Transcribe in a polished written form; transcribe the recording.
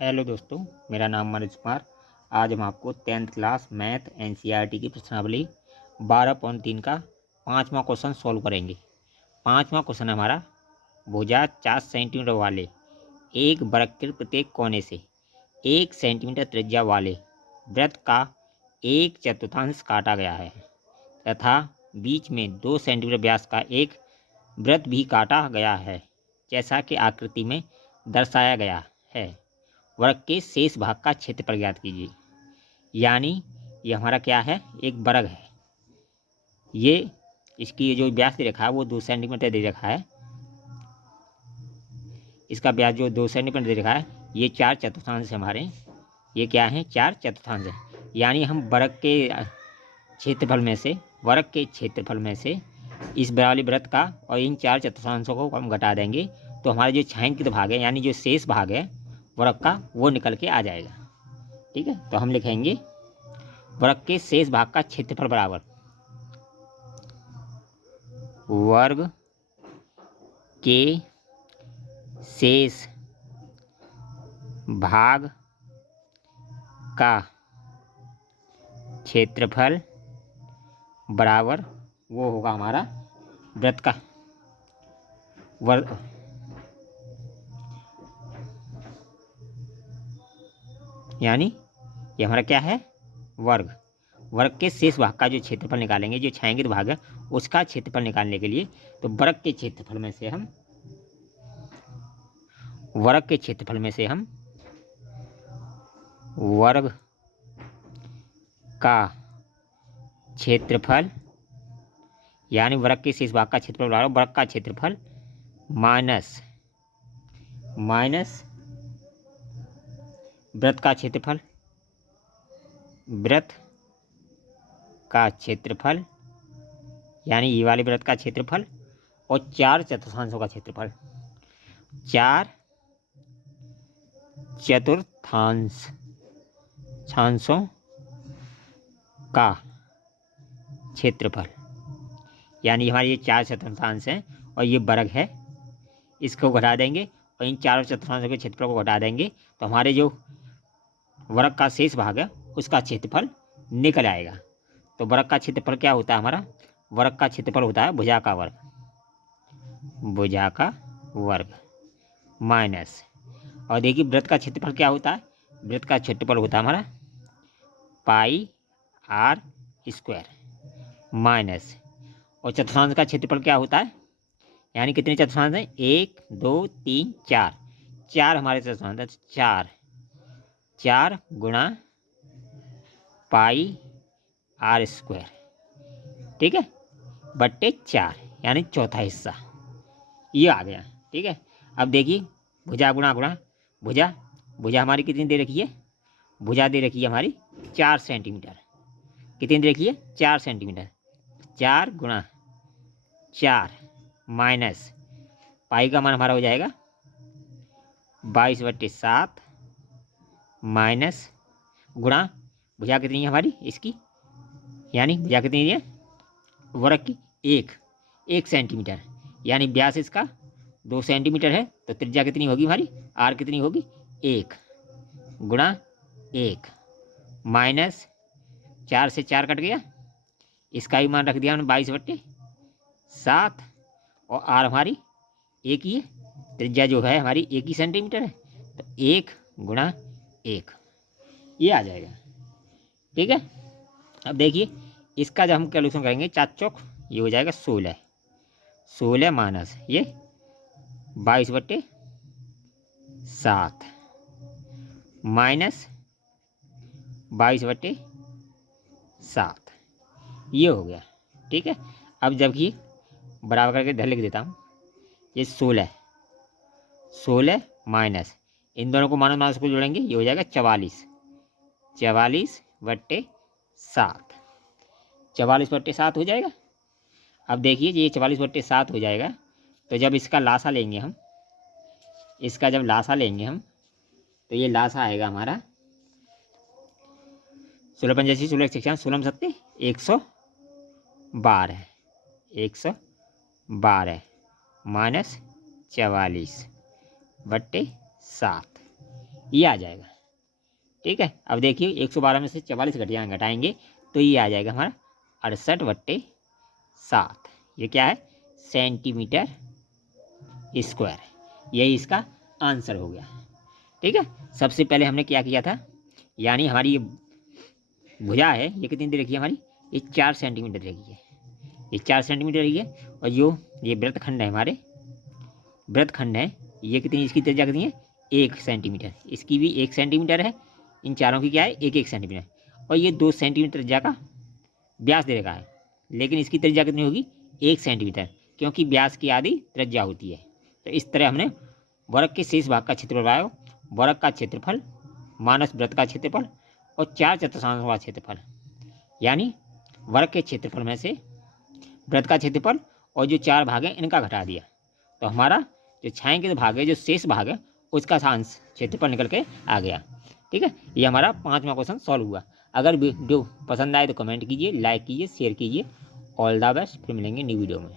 Hello दोस्तों, मेरा नाम मनोज कुमार। आज हम आपको 10th क्लास मैथ एनसीईआरटी की प्रश्नावली 12.3 का 5वां क्वेश्चन सॉल्व करेंगे। 5वां क्वेश्चन हमारा, भुजा 4 सेंटीमीटर वाले एक वृत्त के प्रत्येक कोने से 1 सेंटीमीटर त्रिज्या वाले वृत्त का 1/4 काटा गया है तथा बीच में 2 सेंटीमीटर व्यास का एक वृत्त भी काटा गया है, जैसा कि आकृति में दर्शाया गया है। वर्ग के शेष भाग का क्षेत्रफल ज्ञात कीजिए। यानी ये हमारा क्या है, एक वर्ग है। ये इसकी जो व्यास दे रखा है वो 2 सेंटीमीटर दे रखा है। इसका व्यास जो 2 सेंटीमीटर दे रखा है, ये 4/4 हमारे, ये क्या है, 4/4 है। यानी हम वर्ग के क्षेत्रफल में से इस वाले वृत्त का और इन 4/4 को हम घटा देंगे तो हमारे जो छायांकित भाग है यानी जो शेष भाग है वर्ग का, वो निकल के आ जाएगा। ठीक है, तो हम लिखेंगे वर्ग के शेष भाग का क्षेत्रफल बराबर वर्ग के शेष भाग का क्षेत्रफल बराबर वो होगा हमारा वृत्त का वर्ग, यानी ये हमारा क्या है, वर्ग के शेष भाग का जो क्षेत्रफल निकालेंगे, जो छायांकित भाग है उसका क्षेत्रफल निकालने के लिए, तो वर्ग के क्षेत्रफल में से हम वर्ग का क्षेत्रफल यानी वर्ग के शेष भाग का क्षेत्रफल बराबर वर्ग का क्षेत्रफल माइनस वृत्त का क्षेत्रफल यानी ये वाले वृत्त का क्षेत्रफल और 4/4 का क्षेत्रफल, 4/4 का क्षेत्रफल, यानी हमारे ये 4/4 हैं और ये वर्ग है। इसको घटा देंगे और इन 4/4 के क्षेत्रफल को घटा देंगे तो हमारे जो वर्ग का शेष भाग है उसका क्षेत्रफल निकल आएगा। तो वर्ग का क्षेत्रफल क्या होता है हमारा, वर्ग का क्षेत्रफल होता है भुजा का वर्ग माइनस, और देखिए वृत्त का क्षेत्रफल क्या होता है, वृत्त का क्षेत्रफल होता है हमारा πr² माइनस, और चतुर्थांश का क्षेत्रफल क्या होता है, यानी कितने चतुर्थांश हैं, 1 2 3 4, 4 हमारे चतुर्थांश है, 4 गुणा πr², ठीक है, बट्टे 4, यानी चौथा हिस्सा ये आ गया। ठीक है, अब देखिए भुजा गुणा भुजा हमारी कितनी दे रखी है, भुजा दे रखी है हमारी 4 सेंटीमीटर। कितनी दे रखी है, 4 सेंटीमीटर। 4 गुणा 4 माइनस पाई का मान हमारा हो जाएगा 22/7 माइनस गुणा भुजा कितनी है हमारी इसकी, यानी भुजा कितनी है वर्ग की, 1 सेंटीमीटर, यानी व्यास इसका 2 सेंटीमीटर है तो त्रिज्या कितनी होगी हमारी, आर कितनी होगी, 1 गुणा 1 माइनस 4 से 4 कट गया, इसका भी मान रख दिया हमने 22/7, और आर हमारी 1 ही है, त्रिज्या जो है हमारी 1 ही सेंटीमीटर है, तो 1 गुणा 1 ये आ जाएगा। ठीक है, अब देखिए इसका जब हम कैलकुलेशन करेंगे 4 चौक ये हो जाएगा 16 माइनस ये 22/7 माइनस 22/7 ये हो गया। ठीक है, अब जबकि बराबर करके इधर लिख देता हूँ, ये 16 माइनस इन दोनों को माइनस को जोड़ेंगे ये हो जाएगा 44 44/7 हो जाएगा। अब देखिए ये 44/7 हो जाएगा, तो जब इसका लासा लेंगे हम, तो ये लासा आएगा हमारा 16 × 16 16 7 112 माइनस 44/7 ये आ जाएगा। ठीक है, अब देखिए 112 में से 44 घटाएंगे तो ये आ जाएगा हमारा 68/7। ये क्या है? Centimetre square. यही इसका आंसर हो गया। ठीक है, सबसे पहले हमने क्या किया था, यानी हमारी ये भुजा है ये कितनी दे रखी है हमारी? ये 4 सेंटीमीटर दे रखी है, ये 4 सेंटीमीटर रही है। और जो ये वृत्तखंड है हमारे, वृत्तखंड है, ये कितनी, इसकी त्रिज्या कितनी है? 1 सेंटीमीटर। इसकी भी 1 सेंटीमीटर है। इन चारों की क्या है? 1-1 सेंटीमीटर। और ये 2 सेंटीमीटर त्रिज्या का व्यास दे रखा है, लेकिन इसकी त्रिज्या कितनी होगी? 1 सेंटीमीटर, क्योंकि व्यास की आधी त्रिज्या होती है। तो इस तरह हमने वर्ग के शेष भाग का क्षेत्रफल बनाया। वर्ग का क्षेत्रफल माइनस वृत्त का क्षेत्रफल और 4 चतुर्थांश का क्षेत्रफल, यानी वर्ग के क्षेत्रफल में से वृत्त का क्षेत्रफल और जो 4 भाग हैं इनका घटा दिया, तो हमारा जो छायांकित भाग है, जो शेष भाग है, उसका अंश क्षेत्रफल निकल के आ गया। ठीक है, ये हमारा 5वां क्वेश्चन सॉल्व हुआ। अगर वीडियो पसंद आए तो कमेंट कीजिए, लाइक कीजिए, शेयर कीजिए। All the best. फिर मिलेंगे न्यू वीडियो में।